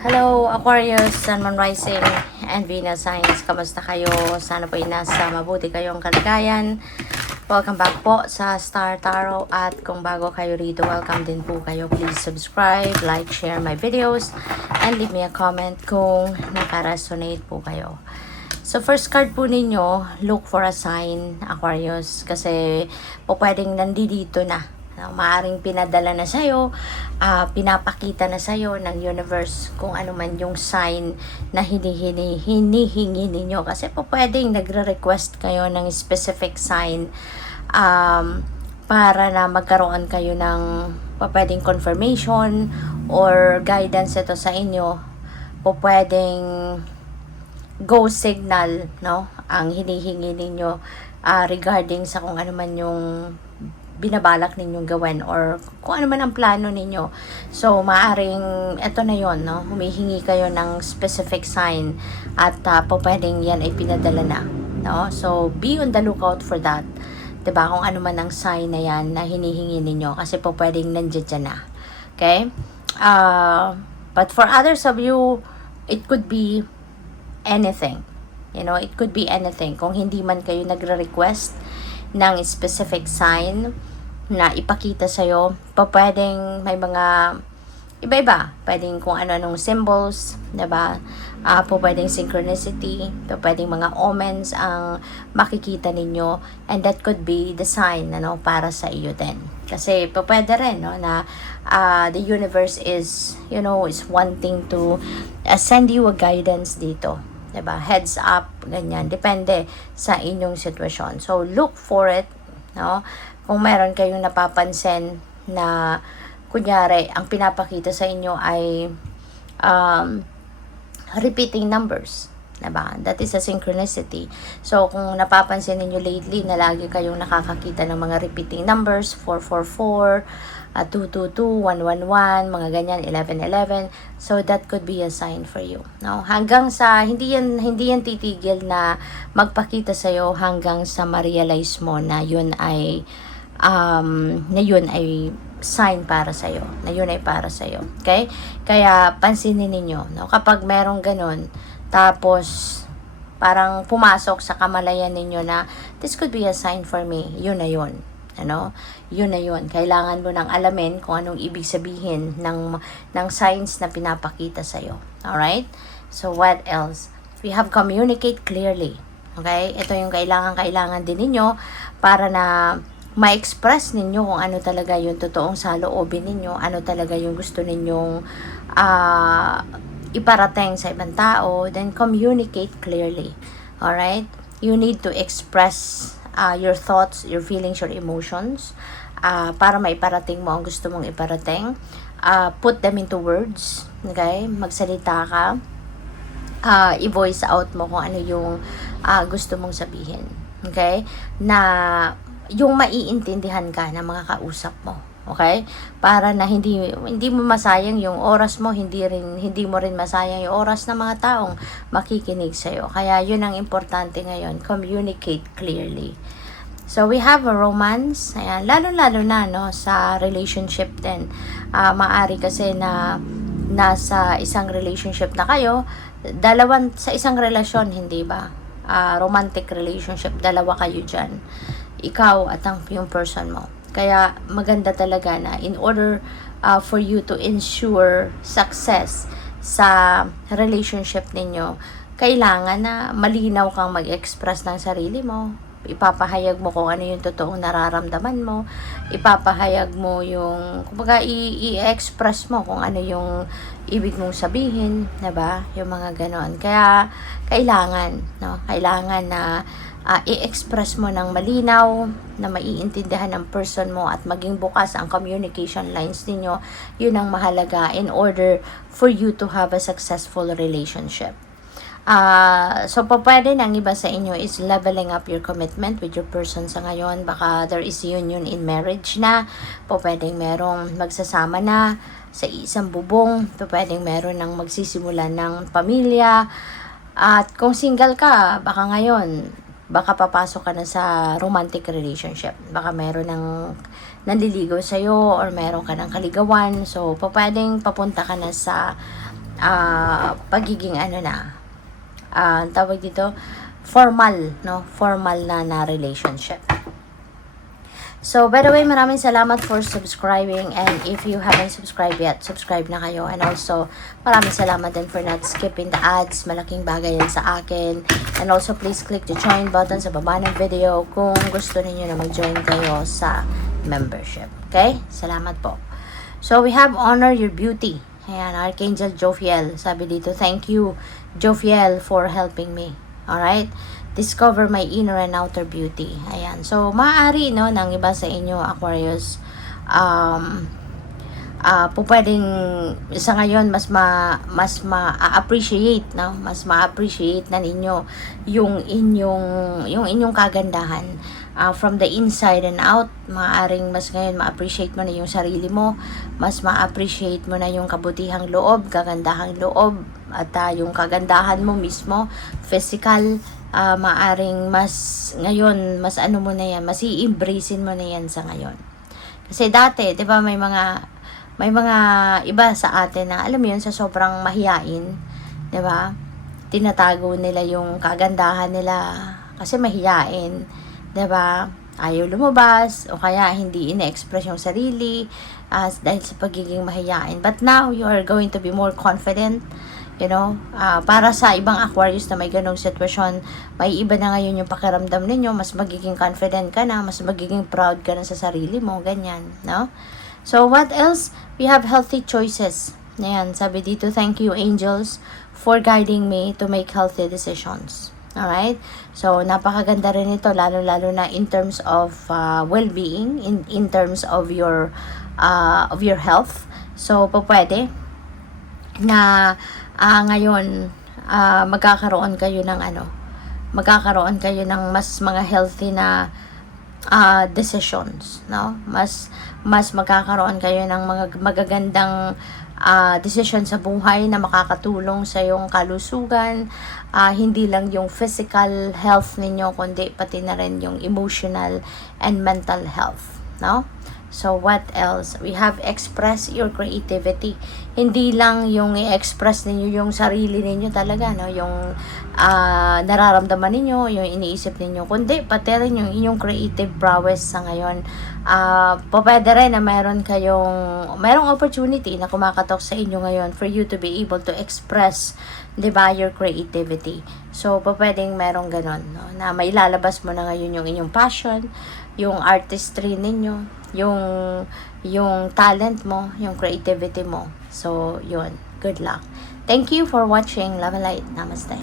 Hello Aquarius, Sun, Moon Rising, and Venus Signs. Kamusta kayo? Sana po ay nasa mabuti kayong kalagayan. Welcome back po sa Star Tarot. At kung bago kayo rito, welcome din po kayo. Please subscribe, like, share my videos, and leave me a comment kung nakaresonate po kayo. So first card po ninyo, look for a sign, Aquarius. Kasi po pwedeng nandito na. Maaring pinadala na sa'yo, pinapakita na sa'yo ng universe kung ano man yung sign na hinihingi ninyo. Kasi po pwedeng nagre-request kayo ng specific sign para na magkaroon kayo ng pwedeng confirmation or guidance ito sa inyo. Po pwedeng go signal, no? Ang hinihingi ninyo regarding sa kung ano man yung binabalak ninyong gawin or kung ano man ang plano ninyo. So, maaring ito na yon, no? Humihingi kayo ng specific sign at pwedeng yan ay pinadala na, no? So, be on the lookout for that. 'Di ba? Kung ano man ang sign na yan na hinihingi ninyo kasi po pwedeng nandiyan na. Okay? But for others of you, it could be anything. You know, it could be anything. Kung hindi man kayo nagre-request ng specific sign na ipakita sa'yo, pwedeng may mga iba-iba. Pwedeng kung ano-anong symbols, diba? Pwedeng synchronicity, pwedeng mga omens ang makikita ninyo, and that could be the sign, ano, para sa iyo din. Kasi pwede rin, no, na the universe is, you know, is wanting to send you a guidance dito. Diba? Heads up, ganyan. Depende sa inyong sitwasyon. So, look for it, no? Kung meron kayong napapansin na, kunyari, ang pinapakita sa inyo ay repeating numbers. Diba? That is a synchronicity. So, kung napapansin ninyo lately na lagi kayong nakakakita ng mga repeating numbers, 444, 222, 111, mga ganyan, 1111. So, that could be a sign for you. No? Hanggang sa, hindi yan titigil na magpakita sa'yo hanggang sa ma-realize mo na yun ay sign para sa'yo. Na yun ay para sa'yo. Okay? Kaya, pansinin ninyo, no? Kapag merong ganun, tapos, parang pumasok sa kamalayan ninyo na, this could be a sign for me. Yun na yun. Ano? Yun na yun. Kailangan mo nang alamin kung anong ibig sabihin ng signs na pinapakita sa'yo. Alright? So, what else? We have communicate clearly. Okay? Ito yung kailangan din ninyo para na ma-express ninyo kung ano talaga yung totoong saloobin ninyo, ano talaga yung gusto ninyong iparating sa ibang tao, then communicate clearly. Alright? You need to express your thoughts, your feelings, your emotions para maiparating mo ang gusto mong iparating. Put them into words. Okay? Magsalita ka. I-voice out mo kung ano yung gusto mong sabihin. Okay? Na yung maiintindihan ka ng mga kausap mo. Okay? Para na hindi mo masayang yung oras mo, hindi mo rin masayang yung oras ng mga taong makikinig sa iyo. Kaya yun ang importante ngayon, communicate clearly. So we have a romance, ayan, lalo-lalo na, no, sa relationship din. Maari kasi na nasa isang relationship na kayo, sa isang relasyon, hindi ba? Romantic relationship, dalawa kayo dyan. Ikaw at yung person mo. Kaya maganda talaga na in order for you to ensure success sa relationship ninyo, kailangan na malinaw kang mag-express ng sarili mo. Ipapahayag mo kung ano yung totoong nararamdaman mo. Ipapahayag mo yung, kumbaga, i-express mo kung ano yung ibig mong sabihin, diba? Yung mga ganon. Kaya, kailangan, no? Kailangan na i-express mo ng malinaw, na maiintindihan ng person mo at maging bukas ang communication lines ninyo. Yun ang mahalaga in order for you to have a successful relationship. So, pwede ng iba sa inyo is leveling up your commitment with your person sa ngayon. Baka there is union in marriage na. Pwedeng merong magsasama na sa isang bubong. Pwedeng meron ng magsisimula ng pamilya. At kung single ka, baka ngayon, baka papasok ka na sa romantic relationship. Baka meron ng nanliligaw sa'yo or meron ka ng kaligawan. So, pwedeng papunta ka na sa pagiging ano na, tawag dito, formal, no? Formal na relationship. So, by the way, maraming salamat for subscribing, and if you haven't subscribed yet, subscribe na kayo. And also, maraming salamat din for not skipping the ads. Malaking bagay yan sa akin. And also, please click the join button sa baba ng video kung gusto niyo na mag-join kayo sa membership. Okay? Salamat po. So, we have Honor Your Beauty. Ayan, Archangel Jophiel. Sabi dito, thank you, Jophiel, for helping me. Alright? Discover my inner and outer beauty. Ayan. So, maaari, no, ng iba sa inyo, Aquarius, pwedeng sa ngayon mas ma-appreciate, no? Mas ma-appreciate na ninyo yung inyong kagandahan. From the inside and out, maaaring mas ngayon ma-appreciate mo na yung sarili mo, mas ma-appreciate mo na yung kabutihang loob, kagandahang loob, at yung kagandahan mo mismo, physical, maaring mas ngayon, mas ano mo na yan, mas i-embracein mo na yan sa ngayon. Kasi dati, 'di ba, may mga iba sa atin na alam mo yun, sa sobrang mahiyain, 'di ba? Tinatago nila yung kagandahan nila kasi mahiyain, 'di ba? Ayaw lumabas o kaya hindi ine-express yung sarili dahil sa pagiging mahiyain. But now you are going to be more confident. You know, para sa ibang Aquarius na may ganong sitwasyon, may iba na ngayon yung pakiramdam ninyo, mas magiging confident ka na, mas magiging proud ka na sa sarili mo, ganyan, no? So, what else? We have healthy choices. Ayan, sabi dito, thank you, angels, for guiding me to make healthy decisions. Alright? So, napakaganda rin ito, lalo-lalo na in terms of well-being, in terms of your health. So, pwede na ngayon magkakaroon kayo ng mas mga healthy na decisions, no? Mas magkakaroon kayo ng mga magagandang decision sa buhay na makakatulong sa iyong kalusugan, hindi lang yung physical health ninyo kundi pati na rin yung emotional and mental health, no? So, what else? We have express your creativity. Hindi lang yung i-express ninyo yung sarili ninyo talaga, no? Yung nararamdaman ninyo, yung iniisip ninyo, kundi pati rin yung inyong creative prowess sa ngayon. Pwede rin na merong opportunity na kumakatok sa inyo ngayon for you to be able to express, diba, your creativity. So, pwedeng merong ganon, no? Na mailalabas mo na ngayon yung inyong passion, yung artistry ninyo, yung talent mo, yung creativity mo. So, yun. Good luck. Thank you for watching. Love and light. Namaste.